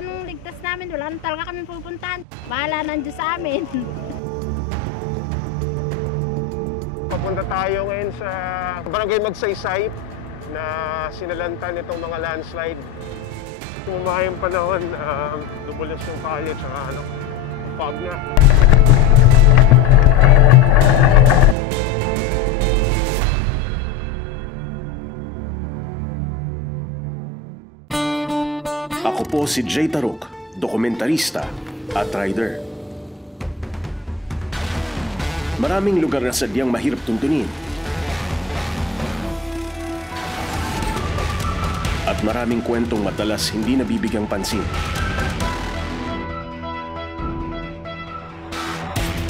anong ligtas namin. Wala na talaga kami pupuntahan. Bahala ng Diyos sa amin. Papunta tayo ngayon sa Barangay Magsaysay na sinalanta nitong mga landslide. Tumama yung panahon, dumulas yung kalye, tsaka fog na. Ako po si Jay Tarok, dokumentarista at rider. Maraming lugar na sadyang mahirap tuntunin. At maraming kwentong madalas hindi nabibigyang pansin.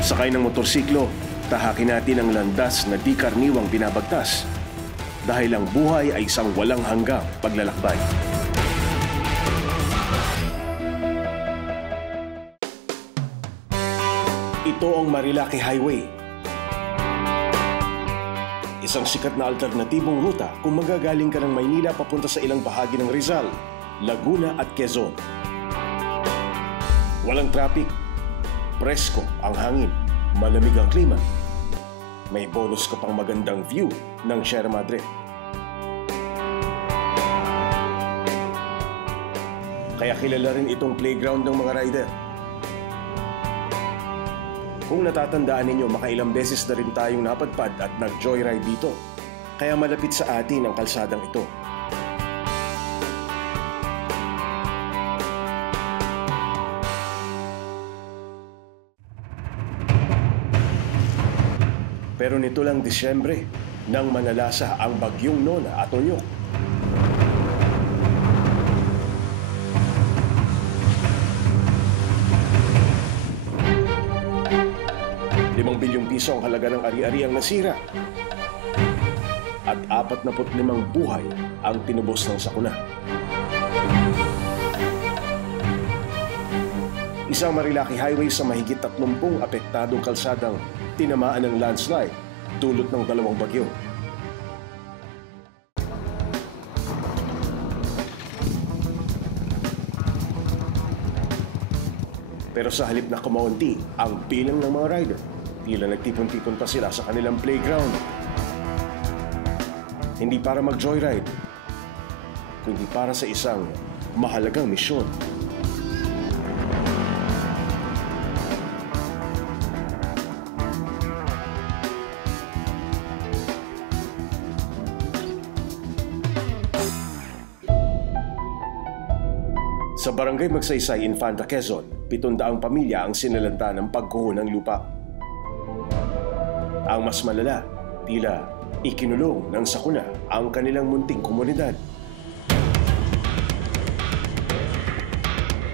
Sakay ng motorsiklo, tahakin natin ang landas na di karniwang binabagtas. Dahil ang buhay ay isang walang hanggang paglalakbay. Ito ang Marilaki Highway. Isang sikat na alternatibong ruta kung magagaling ka ng Maynila papunta sa ilang bahagi ng Rizal, Laguna at Quezon. Walang traffic, presko ang hangin, malamig ang klima. May bonus ka pang magandang view ng Sierra Madre. Kaya kilala rin itong playground ng mga rider. Kung natatandaan ninyo, makailang beses na rin tayong napadpad at nag-joyride dito. Kaya malapit sa atin ang kalsadang ito. Pero nito lang Disyembre, nang manalasa ang bagyong Nona at Onyok. 5 bilyong piso ang halaga ng ari-ari ang nasira. At 45 buhay ang tinubos ng sakuna. Isang Marilaki Highway sa mahigit 30 apektadong kalsadang tinamaan ng landslide dulot ng 2 bagyo. Pero sa halip na kumaunti ang bilang ng mga rider, tila nagtipon-tipon pa sila sa kanilang playground. Hindi para mag-joyride, kundi para sa isang mahalagang misyon. Sa Barangay Magsaysay, Infanta, Quezon, 700 pamilya ang sinalanta ng pagkuho ng lupa. Ang mas malala, tila ikinulong ng sakuna ang kanilang munting komunidad.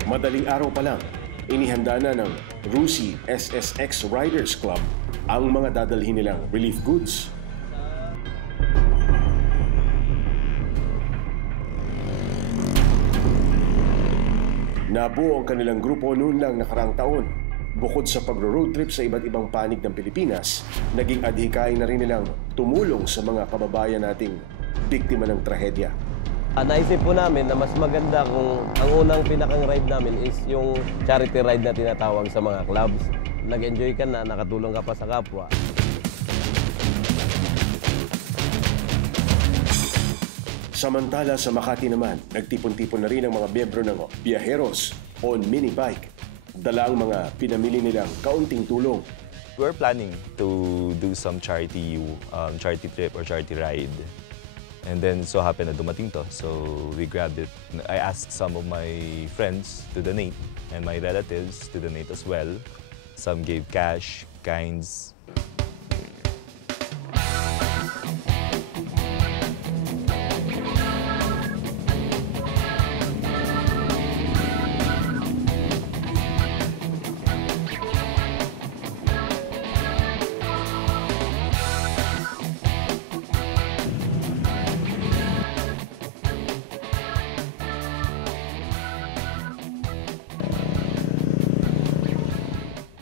Madaling araw pa lang, inihanda na ng Rusi SSX Riders Club ang mga dadalhin nilang relief goods. Nabuo ang kanilang grupo noon lang nakaraang taon. Bukod sa pagro-road trip sa iba't ibang panig ng Pilipinas, naging adhikain na rin nilang tumulong sa mga kababayan nating biktima ng trahedya. Naisip po namin na mas maganda kung ang unang pinakang ride namin is yung charity ride na tinatawag sa mga clubs. Nag-enjoy ka na, nakatulong ka pa sa kapwa. Samantala sa Makati naman, nagtipon-tipon na rin ang mga miyembro ng Biyaheros on mini bike. Dala ang mga pinamili nilang kaunting tulong. We're planning to do some charity trip or charity ride. And then so happened na dumating to, so we grabbed it. I asked some of my friends to donate and my relatives to donate as well. Some gave cash, kinds.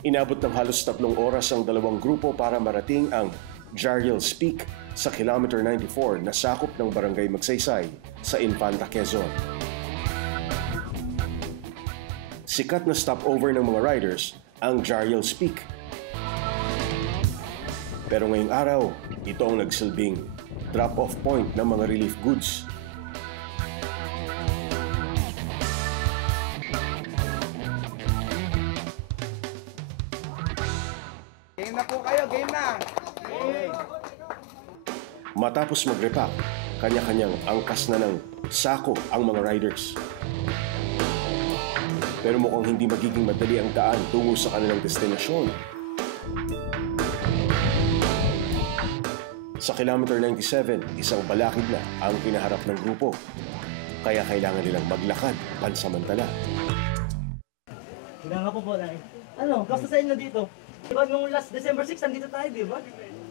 Inabot ng halos 3 oras ang dalawang grupo para marating ang Jariel's Peak sa Kilometer 94 na sakop ng Barangay Magsaysay sa Infanta, Quezon. Sikat na stopover ng mga riders ang Jariel's Peak. Pero ngayong araw, ito ang nagsilbing drop-off point ng mga relief goods. Game na po kayo, game na! Matapos mag-repack, kanya-kanyang angkas na ng sako ang mga riders. Pero mukhang hindi magiging madali ang daan tungo sa kanilang destinasyon. Sa kilometer 97, isang balakid na ang kinaharap ng grupo. Kaya kailangan nilang maglakad pansamantala. Kailangan po po na ano, kaso sa inyo dito? Diba nung last December 6, nandito tayo, di ba?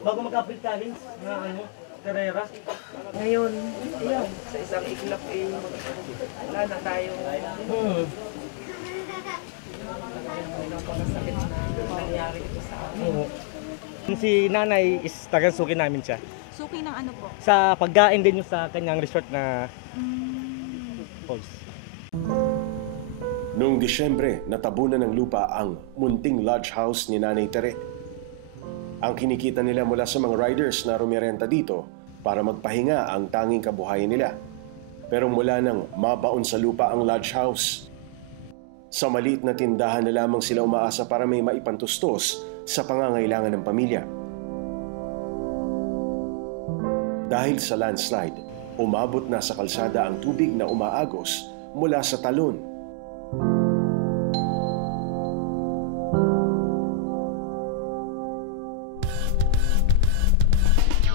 Bago mag-update challenge na ano, karera. Ngayon, ayun, sa isang iglap wala na tayo. Napakasakit na nangyari ito sa amin. Si nanay is tagang suki namin siya. Suki ng ano po? Sa pagkain din yung sa kanyang resort na falls. Noong Disyembre, natabunan ng lupa ang munting lodge house ni Nanay Tere. Ang kinikita nila mula sa mga riders na rumirenta dito para magpahinga ang tanging kabuhayan nila. Pero mula nang mabaon sa lupa ang lodge house, sa maliit na tindahan na lamang sila umaasa para may maipantustos sa pangangailangan ng pamilya. Dahil sa landslide, umabot na sa kalsada ang tubig na umaagos mula sa talon.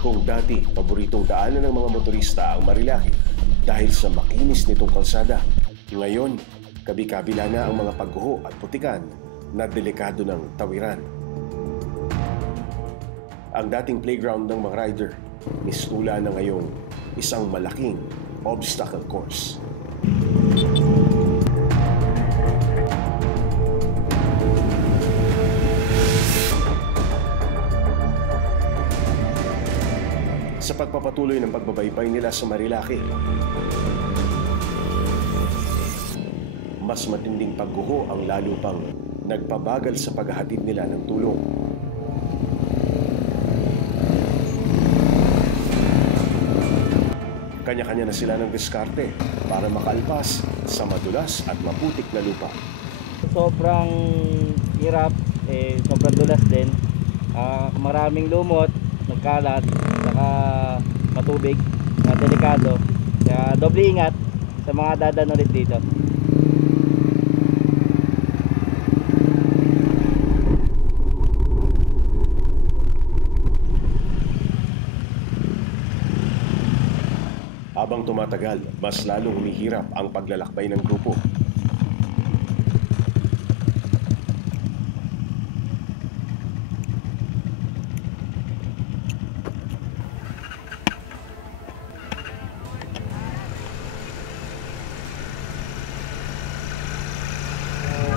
Kung dati paboritong daanan ng mga motorista ang Marilaki dahil sa makinis nitong kalsada, ngayon kabi-kabila na ang mga pagguho at putikan na delikado ng tawiran. Ang dating playground ng mga rider, mistula na ngayong isang malaking obstacle course. Sa pagpapatuloy ng pagbabaybay nila sa Marilaki, mas matinding pagguho ang lalo pang nagpabagal sa paghahatid nila ng tulong. Kanya-kanya na sila ng diskarte para makalpas sa madulas at maputik na lupa. Sobrang hirap, sobrang dulas din. Maraming lumot, nagkalat, saka matubig, delikado. Kaya doble ingat sa mga dadan ulit dito. Habang tumatagal, mas lalong humihirap ang paglalakbay ng grupo.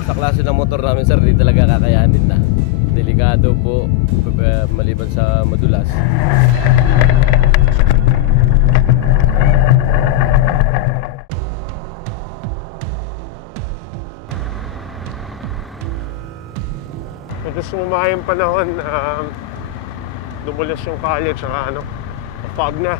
Sa klase ng motor namin, sir, di talaga kakayanin na. Delikado po, maliban sa madulas. Medyo sumama yung panahon, lumulas yung kalye, tsaka fog na.